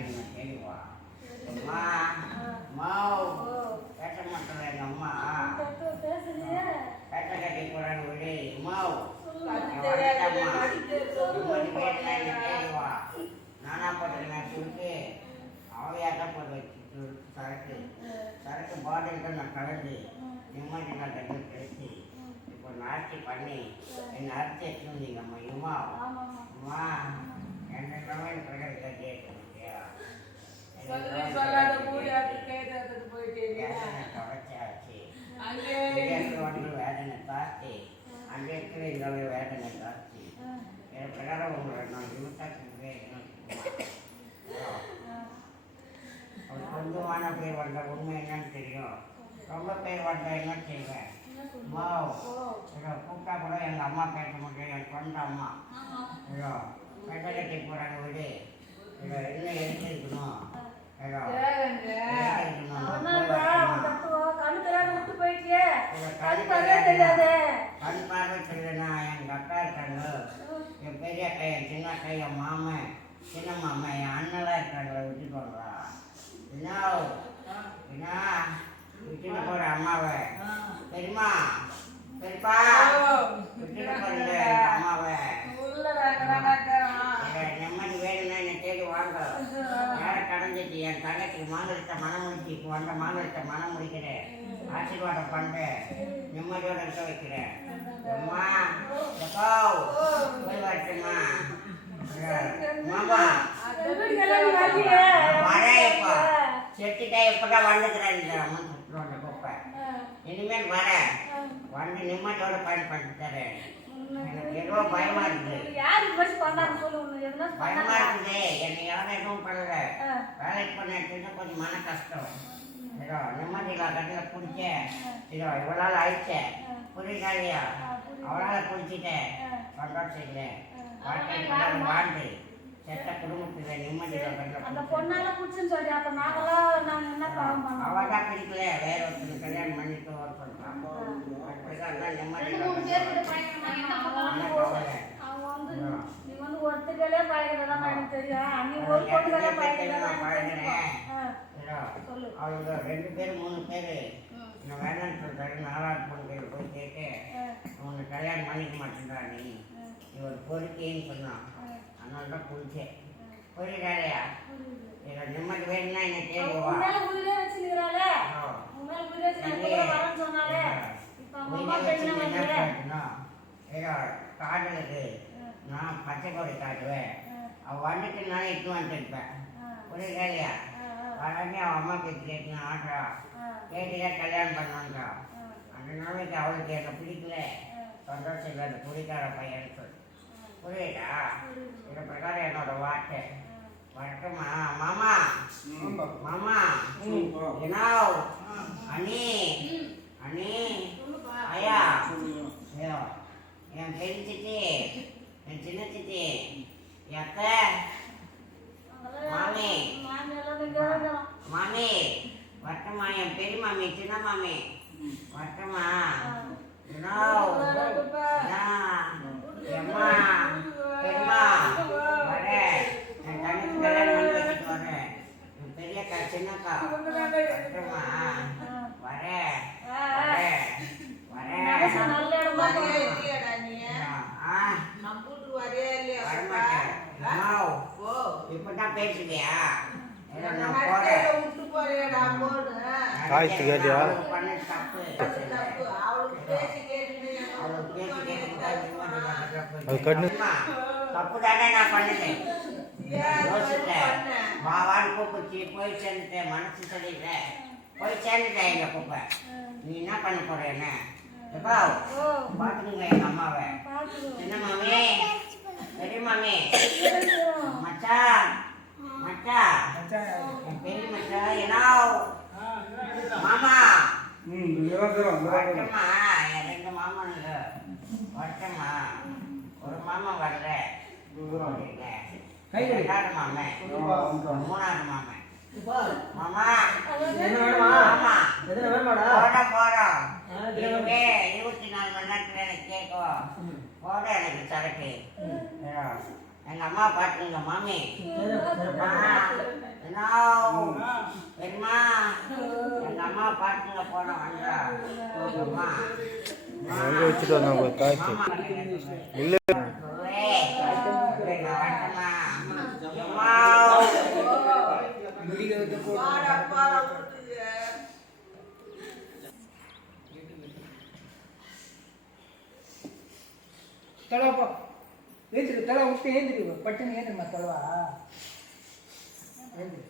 என்ன தெரியுமா அம்மா அம்மா பேச மாட்டேன் எங்க அம்மா பேச கட்டி போறான்னு விடு அம்மா நானா போட்டிருக்கேன் சுருக்கு அவையா தான் போட்டு வச்சு சரக்கு சரக்கு பாட்டில் தான் நான் கலந்து நிம்மதி நான் கண்டு கழிச்சு இப்போ நாட்டி பண்ணி என்னை அரைச்சி வச்சுருந்தீங்க அம்மா இம்மா அம்மா என்ன சமையல் பிரகாரம் கட்டி சொல்லி சொல்லாத கேட்டதுக்கு போயிட்டீங்க தொடச்சாச்சு அங்கே வந்து வேதனை தாத்தி அங்கே இருக்கிற இந்த வேதனை தாத்தி என் பிரகாரம் உங்களை நான் பேர் வந்த உண்மை என்னன்னு தெரியும். ரொம்ப பேர் வந்த என்ன செய்வேன்? அம்மா இதை கூப்பிட்டா கூட எங்கள் அம்மா பேச முடியும் என் சொந்த அம்மா. பேச கட்டி போகிறாங்க விடு. இதை இன்னும் எடுத்துருக்கணும் ஐயோ. கேளுங்க கண் பார்வை தெரியலனா எங்கள் அக்கா இருக்காங்க என் பெரிய அக்கா என் சின்ன அக்கா என் மாமன் சின்ன மாமன் என் அண்ணெல்லாம் இருக்காங்களா விட்டுக்கோங்களா என்ன என்ன? விட்டுட்டு போகிற அம்மாவை. பெரியமா பெரியப்பா விட்டுட்டு போறீங்க எங்க அம்மாவை உள்ள நடக்கிறான் எங்க நிம்மதி வேணும்னா என்னை தேடி வாங்க வந்துட்டு என் தங்கச்சிக்கு மாங்கலத்தை மனம் முடிச்சு இப்போ வந்த மாங்கலத்தை மனம் முடிக்கிறேன் ஆசீர்வாதம் பண்ணுறேன் நிம்மதியோட இருக்க வைக்கிறேன் அம்மா போய் வரட்டுமா மாமா. வரேன் இப்போ செத்துட்டே வந்துக்கிறேன். அம்மன் குப்பை இனிமேல் வரேன் வந்து நிம்மதியோட பயன்படுத்தி தரேன். எனக்கு ஏதோ பயமா இருக்குது. பயமா இருக்குது. என்னை யாரும் எதுவும் பண்ணல. வேலைக்கு பண்ண எடுத்துட்டு கொஞ்சம் மன கஷ்டம். ஏதோ கட்டில் இதோ இவளால் அவளால் பிடிச்சிட்டேன் சந்தோஷம் இல்லை. வாழ்க்கை வாழ்ந்து. செத்த குடும்பத்தில் அந்த பொண்ணால புடிச்சுன்னு சொல்லி அப்ப நாங்களாம் நாங்க என்ன பாவம் பண்ணோம்? அவள் தான் பிடிக்கல. வேற ஒருத்தர் கல்யாணம் பண்ணிட்டு அப்படிதான் பழகினா அவங்க வந்து அவங்க வந்து நீ வந்து ஒருத்தர்களே பழகிறதா எனக்கு தெரியும். நீ ஒரு பொண்ணுகளே பழகிறதா சொல்லு. அவங்க ரெண்டு பேர் மூணு பேர். நான் வேணாம்னு சொல்றாரு நாலாவது பொண்ணு பேர் போய் கேட்டு உன்னை கல்யாணம் பண்ணிக்க மாட்டேன்றா நீ. நீ ஒரு பொறுக்கின்னு சொன்னான். அதனால தான் குடிச்சேன் புரியுதாலையா இதை நிம்மதி வேணும்னா என்னை தேடி வா உன் மேல உயிரே வச்சுக்கிறாளே ஆ. உன் மேல உயிரே வச்சு நான் கூட வரேன்னு சொன்னாலே இப்ப அவங்க அம்மா பேசினா வந்து ஏதோ நான் பச்சை கொடி காட்டுவேன். அவள் வந்துட்டு நான் இட்டு வந்துருப்பேன். புரியுதா இல்லையா உடனே அவன் அம்மா பேச்சு கேட்டு ஆடுறா கேட்டுதான் கல்யாணம் பண்ணுவாங்க அந்த நாளைக்கு அவளுக்கு என்னை பிடிக்கல. சந்தோஷம் குடிக்கார பையன் சொல்லி. புரியுதா. வார்த்தை வரட்டுமா மாமா. மாமா. என்ன அண்ணி. அண்ணி. ஐயா. ஐயோ என் பெரிய சித்தி. என் சின்ன சித்தி. என் அத்தை. மாமி. மாமி வரட்டுமா என் பெரிய மாமி சின்ன மாமி. வரட்டுமா என்ன எம்மா வரேன் பெரியக்கா சின்னக்கா வரேன் மனசு வரேன் நல்ல இடமா இல்லையாடா நீ இல்லையா வரமாட்டேன் இப்பதான் பேசுவியா நான் கட்டையில போறேன் விட்டு போறியாடா போடு காய்ச்சி கேட்டியா? அவளுக்கு பண்ண தப்பு தப்பு அவளுக்கு பேசி கேட்டு அவளுக்கு பேசி இல்லாத தப்பு. அது கண்ணு- அம்மா, தப்பு தானே நான் பண்ணிட்டேன் யோசிச்சேன் வா கூப்பிடுச்சு போய் சேர்ந்துட்டேன் மனசு சரியில்லை போய் சேர்ந்துட்டேன் எங்க குப்பை நீ என்ன பண்ண போற எப்பா ஓ பாத்துக்குங்க அம்மாவை மாமி பெரிய மாமி மச்சான் மச்சான் பெரிய மச்சான் மாமா வரட்டுமா ரெண்டு மாமனுங்க வரட்டுமா ஒரு மாமா. வரல ரெண்டாவது மாமன் மூணாவது மாமன் மாமா. மாமா. போட போறோம் இதுவே இருபத்தி நாலு மணி நேரத்துல எனக்கு கேட்கும் போட எனக்கு சரக்கு. ஏதோ, எங்க அம்மா பாட்டுங்க மாமி. பெருமா எங்க அம்மா பாட்டுங்க போன வந்தா அம்மா அங்கே வச்சுட்டு வந்தாங்க காய்ச்சி தொலைப்போ. ஏந்திரு தொலை விட்டு ஏந்திரு பட்டுன்னு ஏந்திருமா தொலைவா? ஏந்திரு.